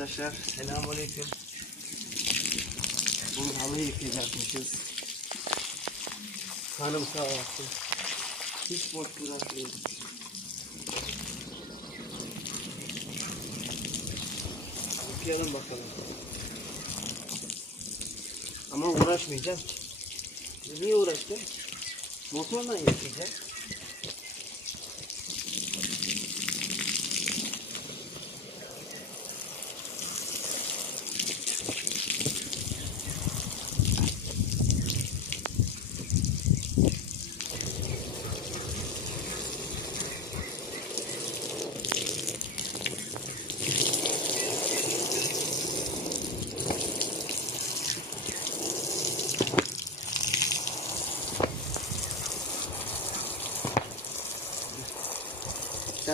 arkadaşlar. Selamünaleyküm. Bugün halı yıkayacakmışız. Hanım sağ olsun. Hiç boş bırakmıyor. Yıkayalım bakalım. Ama uğraşmayacağım ki. Niye uğraştın? Motorla yıkayacağım.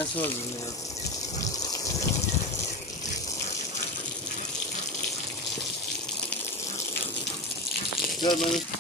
Sen sordun ya. Gör bana.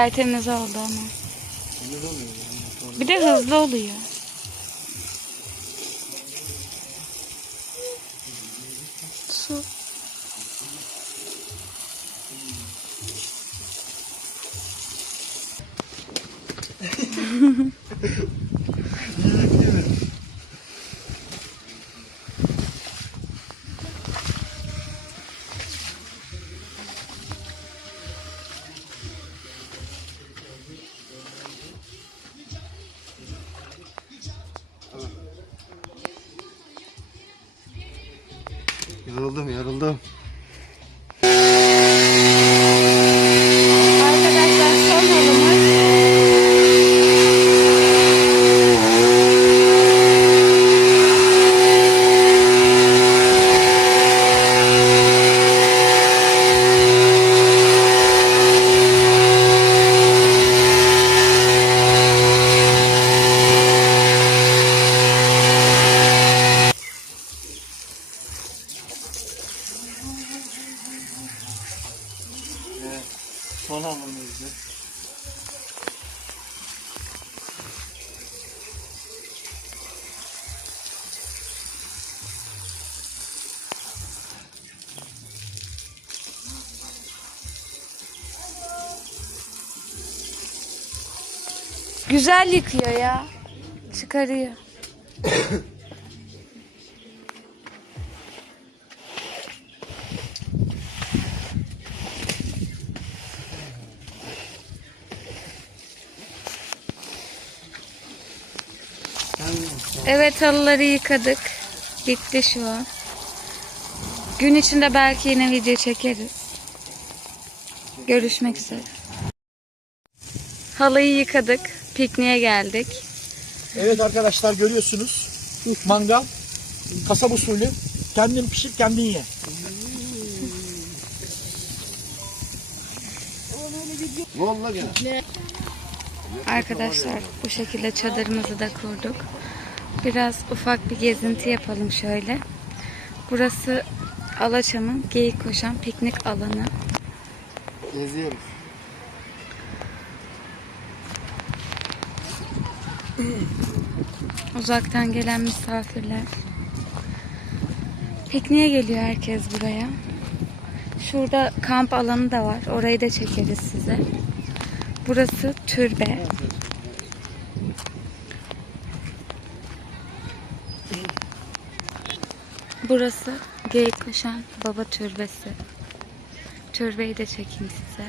Tertemiz oldu ama. Bir de hızlı oluyor. Su. Güzel yıkıyor ya. Çıkarıyor. Evet halıları yıkadık. Bitti şu an. Gün içinde belki yine video çekeriz. Görüşmek üzere. Halıyı yıkadık. Pikniğe geldik. Evet arkadaşlar görüyorsunuz. Mangal. Kasap usulü. Kendin pişir kendin ye. Vallahi gene. Arkadaşlar bu şekilde çadırımızı da kurduk. Biraz ufak bir gezinti yapalım şöyle. Burası Alaçam'ın Geyik Koşan piknik alanı. Geziyoruz. Uzaktan gelen misafirler. Pikniğe geliyor herkes buraya. Şurada kamp alanı da var. Orayı da çekeriz size. Burası türbe. Burası Geyik Baba Türbesi. Türbeyi de çekeyim size.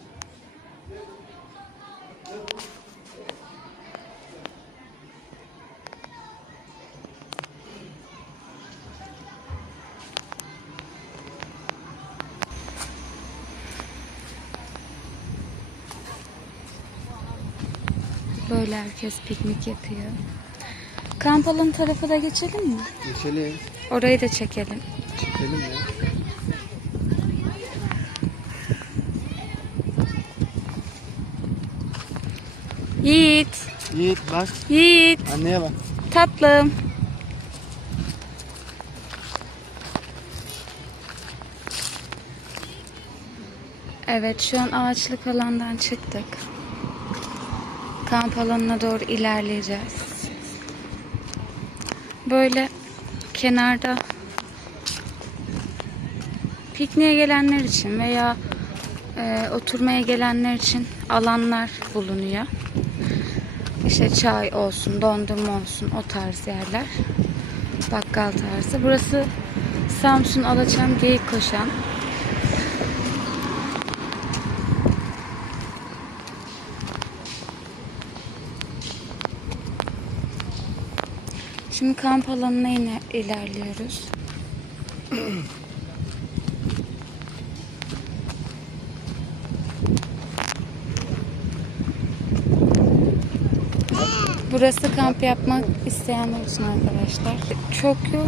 Böyle herkes piknik yapıyor. Kamp alanı tarafı da geçelim mi? Geçelim. Orayı da çekelim. Çekelim ya. Yiğit, Yiğit bak. Yiğit, Anneye bak. tatlım. Evet, şu an ağaçlık alandan çıktık. Kamp alanına doğru ilerleyeceğiz. Böyle kenarda pikniğe gelenler için veya e, oturmaya gelenler için alanlar bulunuyor. İşte çay olsun, dondurma olsun o tarz yerler. Bakkal tarzı. Burası Samsun Alaçam Geyik Koşan. Şimdi kamp alanına yine ilerliyoruz. Burası kamp yapmak isteyen olsun arkadaşlar. Çok yok.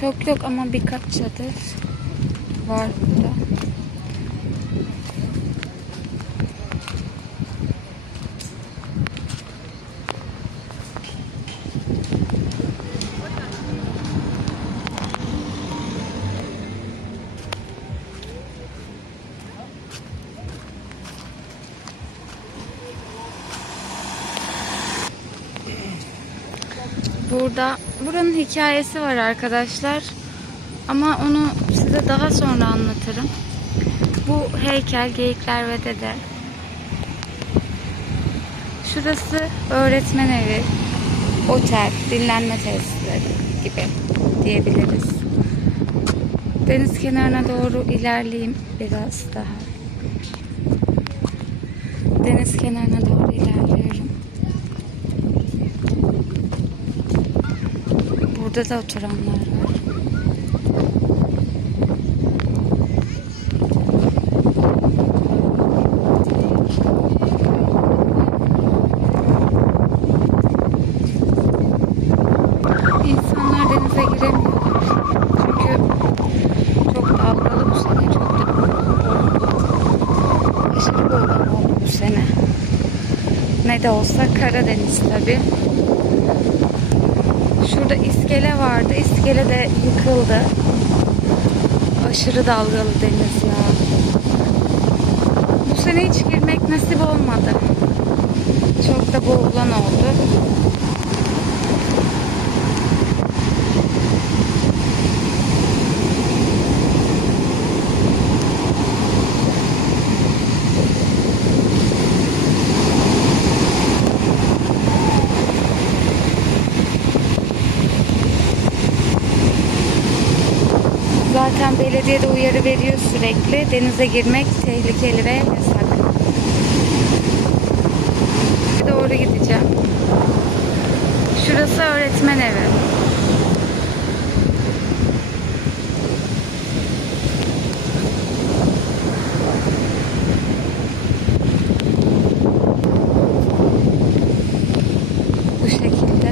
Çok yok ama birkaç çadır var burada. Burada buranın hikayesi var arkadaşlar. Ama onu size daha sonra anlatırım. Bu heykel Geyikler ve Dede. Şurası öğretmen evi, otel, dinlenme tesisleri gibi diyebiliriz. Deniz kenarına doğru ilerleyeyim biraz daha. Deniz kenarına doğru Burada da oturanlar var. İnsanlar denize giremiyorlar. Çünkü çok dalgalı. Çok dalgalı oldu bu sene. Ne de olsa Karadeniz tabi. İskele vardı. İskele de yıkıldı. Aşırı dalgalı deniz ya. Bu sene hiç girmek nasip olmadı. Çok da boğulan oldu. Zaten belediye de uyarı veriyor sürekli. Denize girmek tehlikeli ve yasak. Doğru gideceğim. Şurası öğretmen evi. Bu şekilde.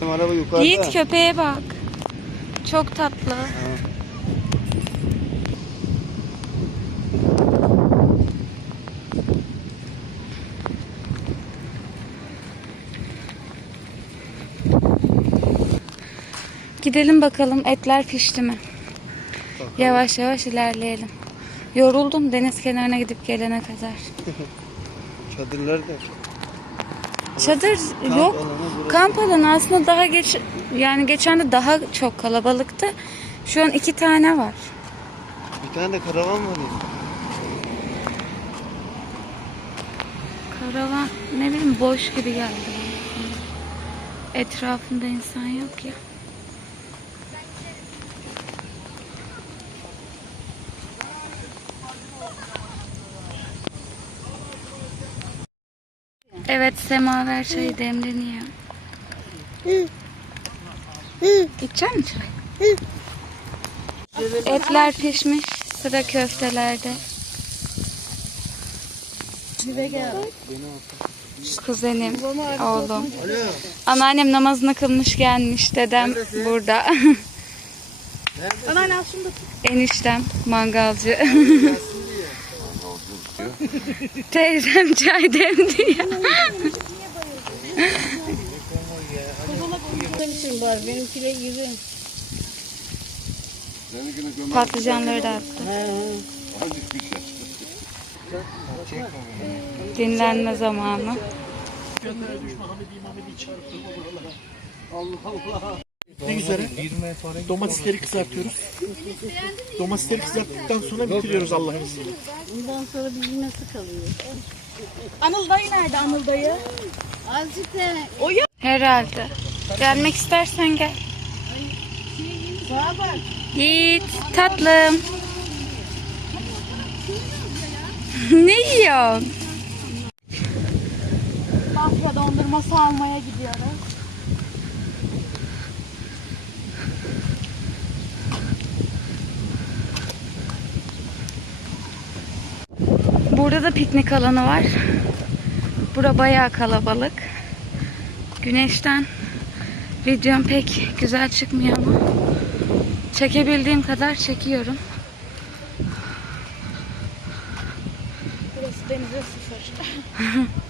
Bizim araba yukarıda. Yiğit köpeğe bak. Çok tatlı. Gidelim bakalım etler pişti mi? Yavaş yavaş ilerleyelim. Yoruldum deniz kenarına gidip gelene kadar. Çadırlar da. Çadır Kamp yok. alanı. Kamp alanı aslında daha geç yani geçen de daha çok kalabalıktı. Şu an iki tane var. Bir tane de karavan var ya. Karavan ne bileyim boş gibi geldi. Etrafında insan yok ya. Evet semaver çayı demleniyor. İçer misin çay? Etler pişmiş. Sıra köftelerde. Kuzenim, oğlum. Anneannem namazını kılmış gelmiş. Dedem burada. Anneanne aslında Eniştem mangalcı. Teyzem çay. Benimkiyle gibi. Patlıcanları da attı. Dinlenme zamanı. Ne üzere? Domatesleri kızartıyoruz. Domatesleri kızarttıktan sonra bitiriyoruz Allah'ın izniyle. Bundan sonra bizim nasıl kalıyor? Anıl dayı nerede Anıl dayı? Azıcık da o ya. Herhalde. Gelmek istersen gel. Yiğit tatlım. ne yiyorsun? Mafya dondurması almaya gidiyoruz. Burada da piknik alanı var. Bura bayağı kalabalık. Güneşten videom pek güzel çıkmıyor ama çekebildiğim kadar çekiyorum. Burası denize sıfır.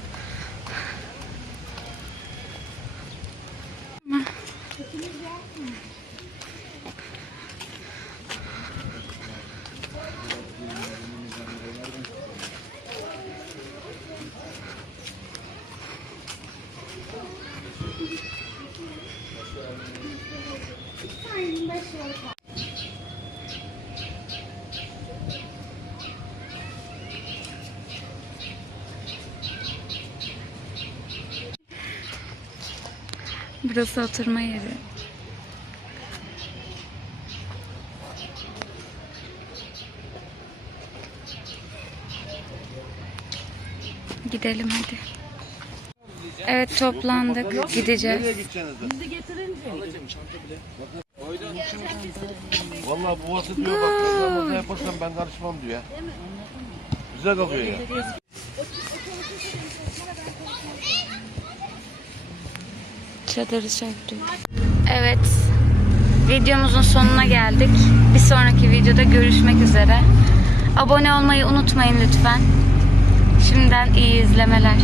Burası oturma yeri. Gidelim hadi. Evet toplandık. Gideceğiz. Vallahi babası diyor bak programda yaparsan ben karışmam diyor. Güzel kalkıyor ya. Çadırı söktük. Evet. Videomuzun sonuna geldik. Bir sonraki videoda görüşmek üzere. Abone olmayı unutmayın lütfen. Şimdiden iyi izlemeler.